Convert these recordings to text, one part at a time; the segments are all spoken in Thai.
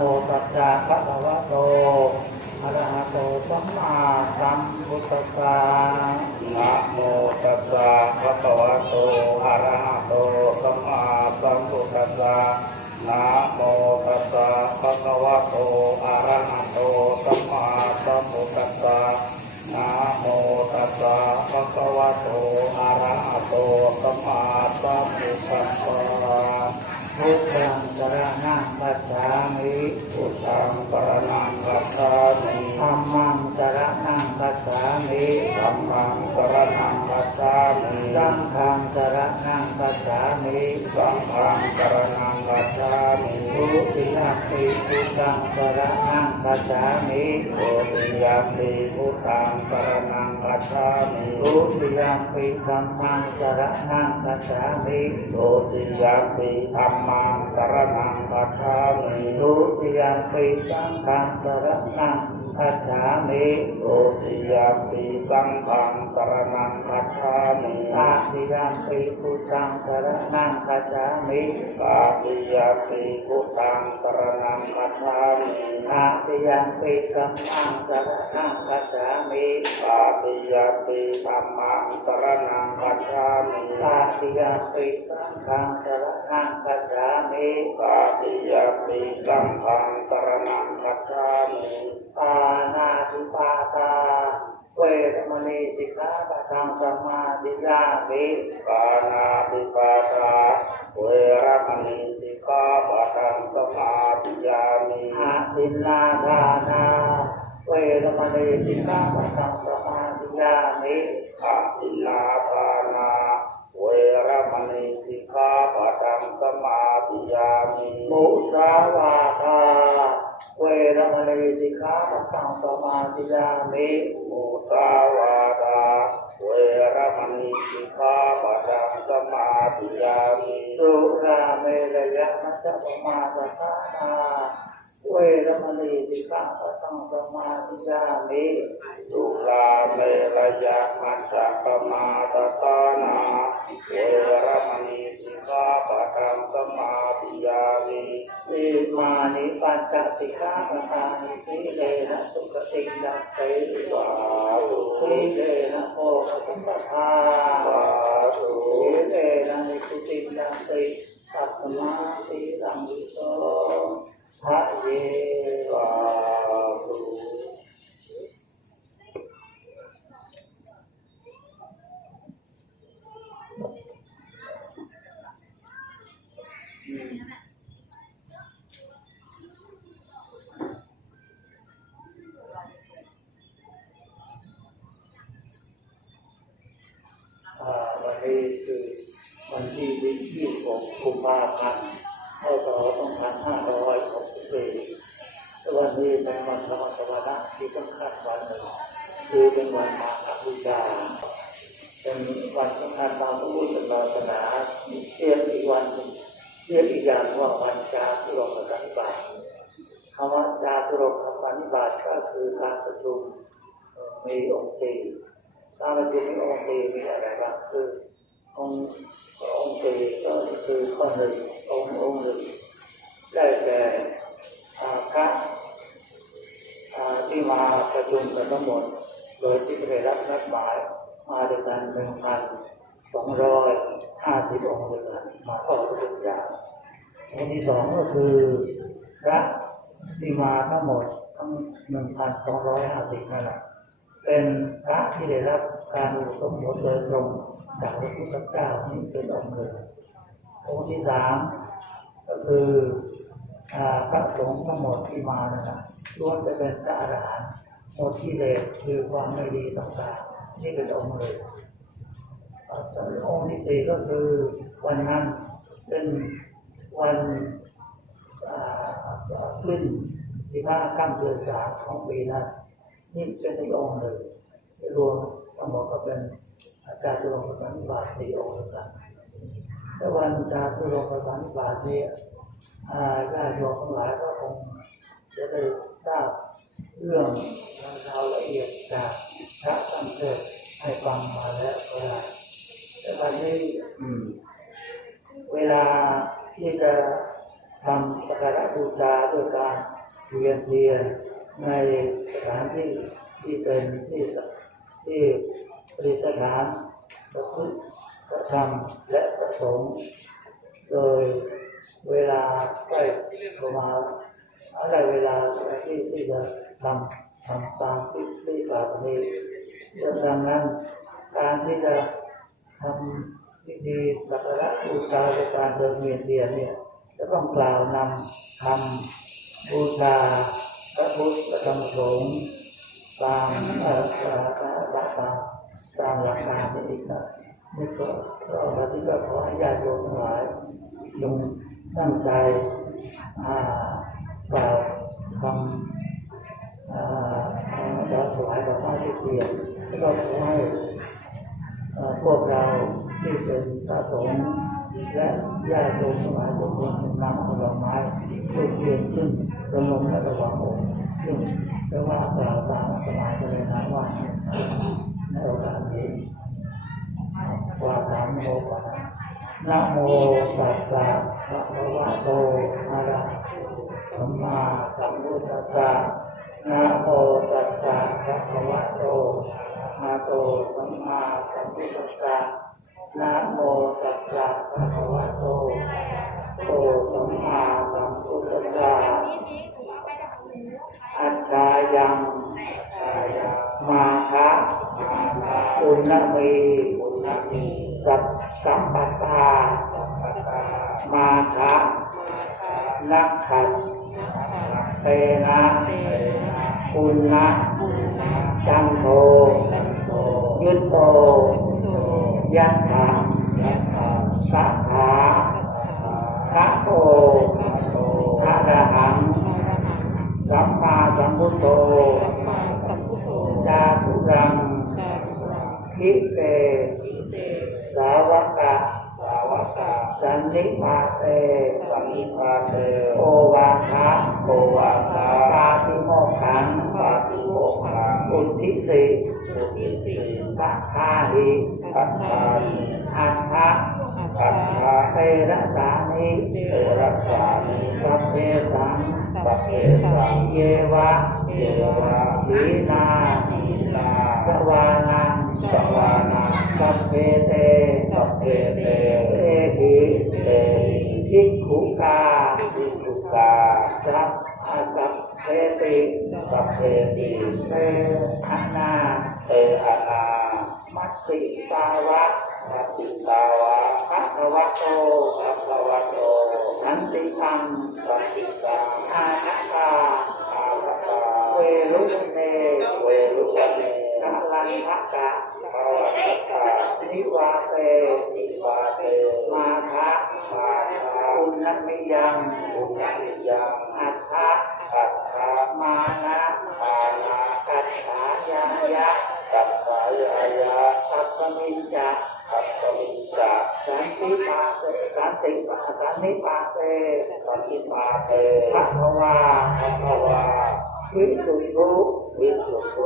โมตัสสะภะคะวะโตอะระหะโตสัมมาสัมพุทธัสสะนะโมตัสสะภะคะวะโตอะระหะโตสัมมาสัมพุทธัสสะนะโมตัสสะภะคะวะโตอะระหะโตสัมมาสัมพุทธัสสะนะโมตัสสะภะคะวะโตอะระหะโตสัมมาสัมพุทธัสสะ พุทธังสรณังคัจฉามิพุทธังสรณังคัจฉามิธรรมัง สรณังคัจฉามิธัมมังสรณังคัจฉามิสังฆังสรณังคัจฉามิสังฆังสรณังคัจฉามิทุติยมปิพุทังสรณังคัจฉามิทุติยมปิพุทังสรณังคัจฉามิทุติยมปิธัมมังสรณังคัจฉามิทุติยมปิธัมมังสรณังคัจฉามิทุติยมปิสังฆังสรณัง คัจฉามิทุติยมปิสังฆังสรณังคัจฉามิตาติยมปิพุทธังสรณังคัจฉามิตาติยมปิพุทธังสรณังคัจฉามิตาติยมปิสัมมังสรณังคัจฉามิตาติยมปิธัมมังสรณังคัจฉามิตาติยมปิสังฆังสรณังคัจฉามิตาติยมปิสังฆังสรณังคัจฉามิ ปานาติปาตาเวรมณีสิกขาปะทังสมาธิยามิปานาติปาตาเวรมณีสิกขาปะทังสมาธิยามิอาทินนาทานาเวรมณีสิกขาปะทังสมาธิยามิอาทินนาทานาเวรมณีสิกขาปะทังสมาธิยามิมุสาวาทา เวรมณีสิกขาปะทังสมาธิยามิมุสาวาทาเวรมณีสิกขาปะทังสมาธิยามิสุราเมรยะมัจจปมาสทานาเวรมณีสิกขาปะทังสมาธิยามิสุราเมรยะมัจจปมาสทานา ยกอีกอย่างว่าวันจาตุรงกนิบาตคำว่าจาตุรงกนิบาตก็คือการประชุมมีองค์สี่ตามจริงองค์ตีมีอะไรบ้างคือองค์องค์ตีก็คือข้อหนึ่งองค์องค์หนึ่งได้แก่อาพระอ่าที่มาประชุมกันทั้งหมดโดยที่ได้รับนัดหมายมาด้วยกันหนึ่งพันสองร้อยห้าสิบองค์ด้วยกันมาเข้าพระพุทธเจ้า องค์ที่สองก็คือพระที่มาทั้งหมดทั้งหนึ่งพันสองร้อยห้าสิบนั่นแหละเป็นพระที่ได้รับการอุปสมบทโดยตรงจากพระพุทธเจ้านี่เป็นองค์หนึ่งองค์ที่สามก็คือพระสงฆ์ทั้งหมดที่มานะครับล้วนจะเป็นพระอรหันต์หมดที่เลสคือความไม่ดีต่างๆนี่เป็นองค์หนึ่งอ่าส่วนองค์ที่สี่ก็คือวันนั้นเป็น วันอ่าขึ้นที่ห้าค่ำเดือนสามของปีนั้นนี่เป็นอีกองค์หนึ่งรวมทั้งหมดก็เป็นอาจารย์รวมสันนิบาตสี่องค์ด้วยกันแต่วันอาจารย์รวมสันนิบาตนี้อ่าญาติโยมทั้งหลายก็คงจะได้ทราบเรื่องราวละเอียดจากพระตั้งเทศน์ให้ฟังมาแล้วก็ได้แต่วันนี้อืมเวลา ที่จะทำสักการะบูชาด้วยการเวียนเทียนในสถานที่ที่เป็นที่สที่ปฏิสถานประพฤติกระทำและประสงค์โดยเวลาใกล้เข้ามาอะไรเวลาที่ที่จะทำทำตามที่ที่กล่าวนี้ดังนั้นการที่จะทำ พิธีสักการะบูชาในการเดินเวียนเทียนเนี่ยจะต้องกล่าวนำทำบูชาพระพุทธพระธรรมสงฆ์ตามเอ่อเอ่อตามตามตามหลักการนี้อีกนะนี่ก็ก็เราที่ก็ขอให้ญาติโยมทั้งหลายจงตั้งใจอ่ากล่าวคำอ่าจะถวายดอกไม้ที่เทียนแล้วก็ขอให้พวกเรา ที่เป็นพระสงฆ์และญาติโยมทั้งหลายทุกคนนำผลไม้ทูบเทียนขึ้นประนมและระวังองค์ซึ่งเรียกว่ากล่าวตามสมายก็เลยนะว่าในโอกาสนี้ว่าตามโมก่อนะโมตัสสะภะคะวะโตอะระสัมมาสัมพุทธัสสะนะโมตัสสะภะคะวะโตอะระหะโตสัมมาสัมพุทธัสสะ นะโมตัสสะภะคะวะโตโตสัมมาสัมพุทธัสสะอัจฉายังมาคะอุณณมีอุณณมีสัพสัมปตามาคะนักขัดเตนะปุณนะจังโทยุตโต ยัตถาสัทธาพระโตพระดาหังสัมมาสัมพุทโธสัมมาสัพุโธจาตุรังคิเต สาวกะสาวกาสันนิพาเตสัมมิพาเต โอวาทะ โกวาทาปาติโมขังปาติโมขังอุทิสิอุทิสิปะทาหิปัฏฐานิอัฏฐะอัฏฐาเตระสานิเตรัสานิสัพเพสังสัพเพสังเยวะเยวะขีนาทีนาสวานังสวานาสัพเพเตสัพเพเตเอหิเตทิภิกขุกาทิกขุกาสัพ สัพเพติสัพเพติเตอานาเตอานามัสิตาวะมัติตาวะภะคะวะโตสัพพวะโตนันติตังสันติตังอาณาตาอาภตาเวรุเนเวรุนเน กาลันทกะภาวัตตานิวาเตนิวาเต มาคะมาทาปุณณมิยังบุญญยังอัฏฐะอัตถามานะมานากัจฉายายะตัสสายายะสัพพมิจจะทัสสมิจจะสันติปาเตสันติปาสันนิปาเตสันติมาเตภะคะวาภะคะวาวิสุทธุ วิสุทโธ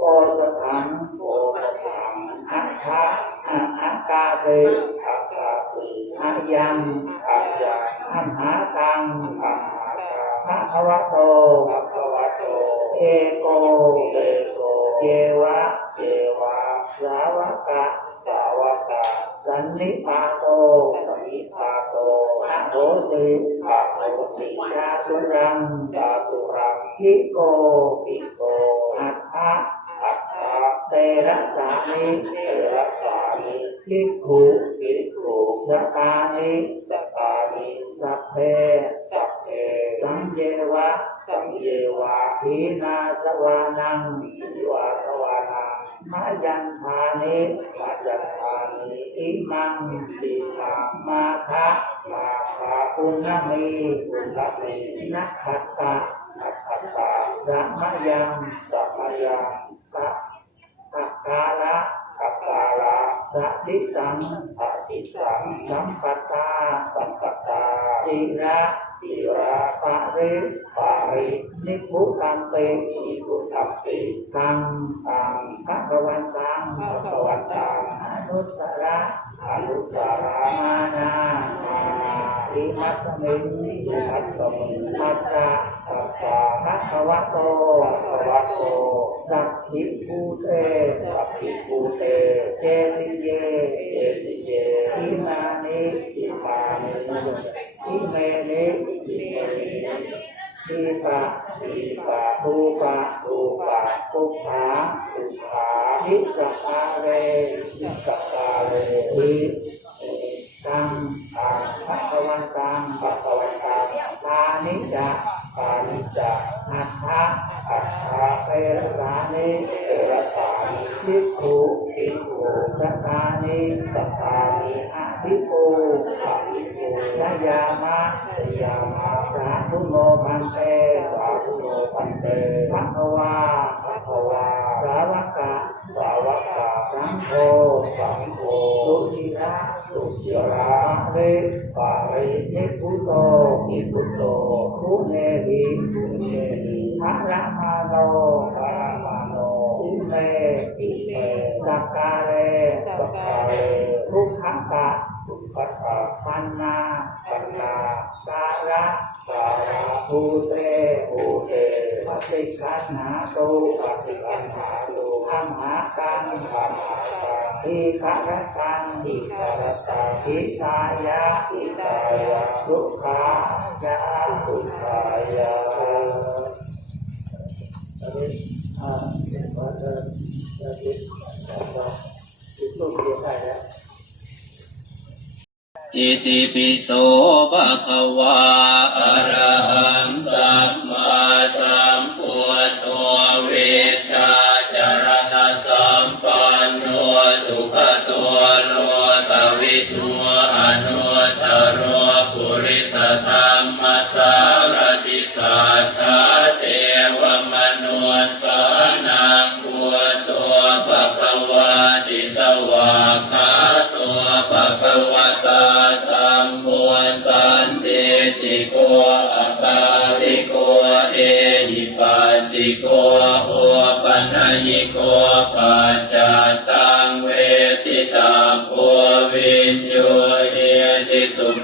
โอสถังโอสถังอัฏฐะอะอักาเตอัตตาสีอายังอัจยังอัมหาตังอัมหาตังภะคะวะโตภะคะวะโตเอโกเตโกเยวะเยวะสาวกะสาวกาสันนิปาโตสมิพาโตอะโหสิภะโหสียาสุรังจาตุรังคิโกปิโก ระสานิเตรัสสานิภิกขุภิกขุสตานิสตานิสัพเพสัพเพสังเยวะสังเยวะทีนาสวานังสีวาสวานังมายันทานิมัจจันทานิอิมังติมังมาคะมาคะปุณณมีบุญลมีนักขัตตะนัคตาสัมมยังสัมมยังปะ ปะกาละกักกาลาสัติสังสัติสังสัมปตาสัมปตาติระติระปะริปารินิพุตันเตนิพุตัมติตังตังพระกวันตังภะคะวันตัง นุสระอนุสาระมานามานาอิมัสมิงทัสสมิงมัสสะทัสสะภะคะวะโตภะคะวะโตสัพพิภูเตสัพพิภูเตเจติเยเอติเยทินานิอิมานิทิเมนิอิเมนิทีปะทีปะภูปะรูปะปุปผาสุขาทิสะอาเรอิสัตต นิสัตานิอาทิโกอาภิภูยายามะสยามาสาธุโนพันเตสาธุโนพันเตภะคะวาภะคะวาสาวกะสาวกาสังโฆสังโฆสุจิระสุจิระเรปาริเนิพุโตนิพุโตคุเนหิคุเชนิภะระมามาโนอิ เมอิเมสักกาเรสัพพาเรทุกขังกะสุขัตตาปันนาปัญนาการะสาระภูเตภูเตปฏิคันหาตุปฏิปันหาโลธรรมหากังธรรมหาตังทีฆะระกังอิคารตังทิตายะอิตายะสุขายะสุขายะ อันนี้อ่าเดี๋ยวว่าจะจะติดต่อติดลูกเรียนได้แล้ว อิ ติปิโสภะคะวาอะระหัง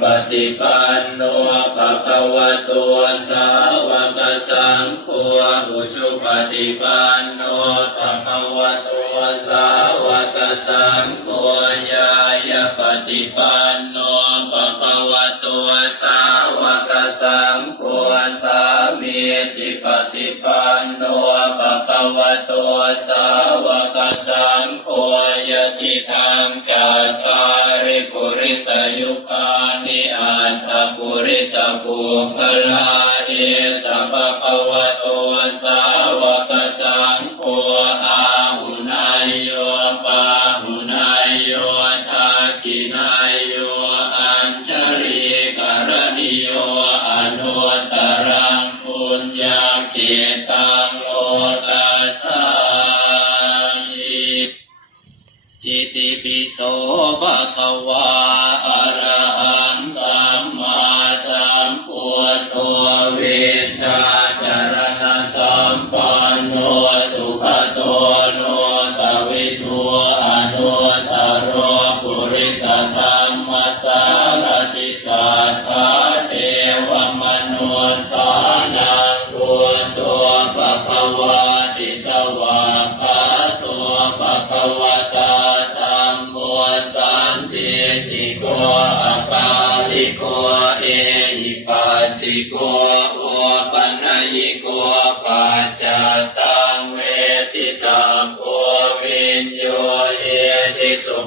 ปฏิปันโนภะคะวะโตสาวกสังโฆอุชุปฏิปันโนภะคะวะโตสาวกสังโฆยายาปฏิปันโนภะคะวะโตสาวกสังโฆสามีจิปฏิปันโน ภะคะวะโตสาวกสังโฆยติทางจัตตาริปุริสยุคานิอัตตปุริสภูคลาเอสัพพะวะโตสา ภะคะวา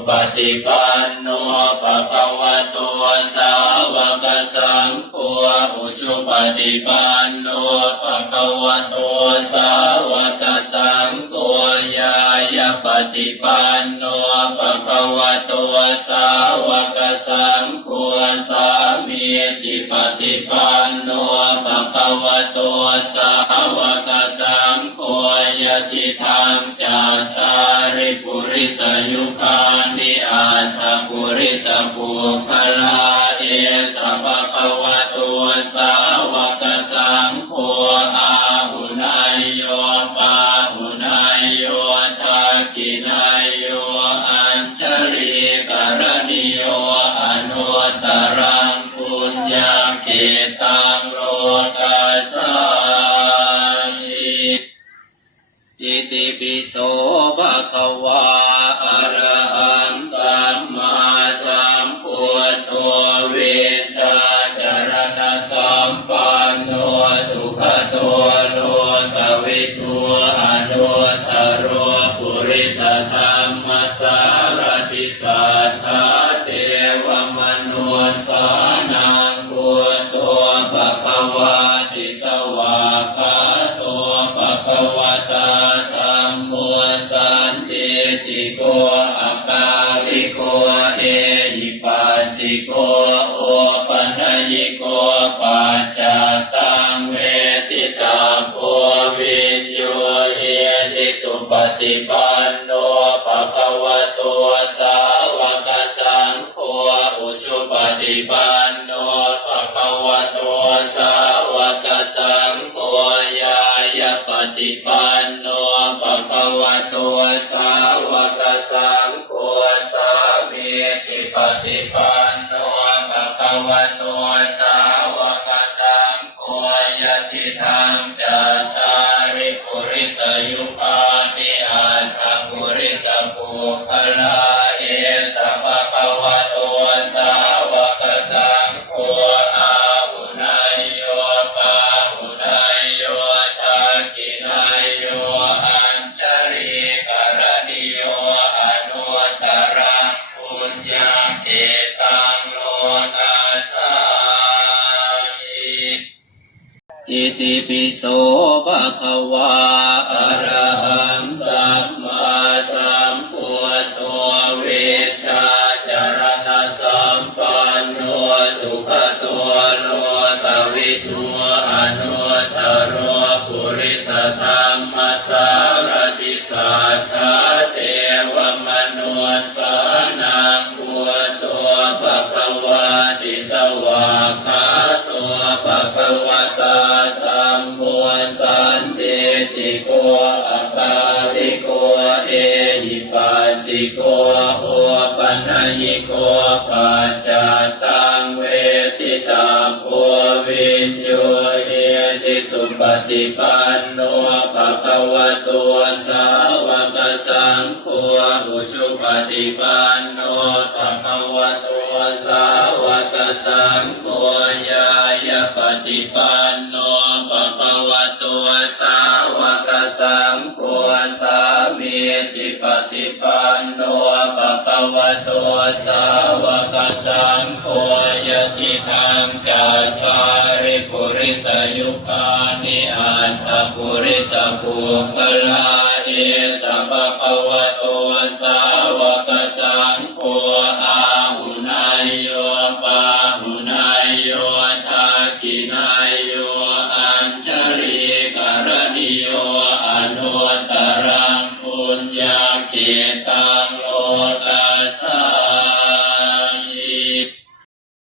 ปฏิปันโนภะคะวะโตสาวกสังโฆอุชุปฏิปันโนภะคะวะโตสาวกสังโฆยายาปฏิปันโนภะคะวะโตสาวกสังโฆสามีจิปฏิปันโนภะคะวะโตสาวกสังโฆยะติทางจัตตาริปุริสยุคา Happy birthday. อิติปิโสภะคะวาอะระหังสัม นายโกปัจจตังเวทิตาปัววิญโยเอติสุปฏิปันโนภะคะวะตุสาวกสังโวอุชุปฏิปันโนภะคะวะตุสาวกสังโฆญายปฏิปันโนภะคะวะตุสาวกสังโวสามีจิปฏิปันโนภะ วตัวสาวกสังโฆยติธรรมจตาริปุริสยุคานิอัตตปุริสภูคลาอิสัมปะวตัวสาวกสังโฆ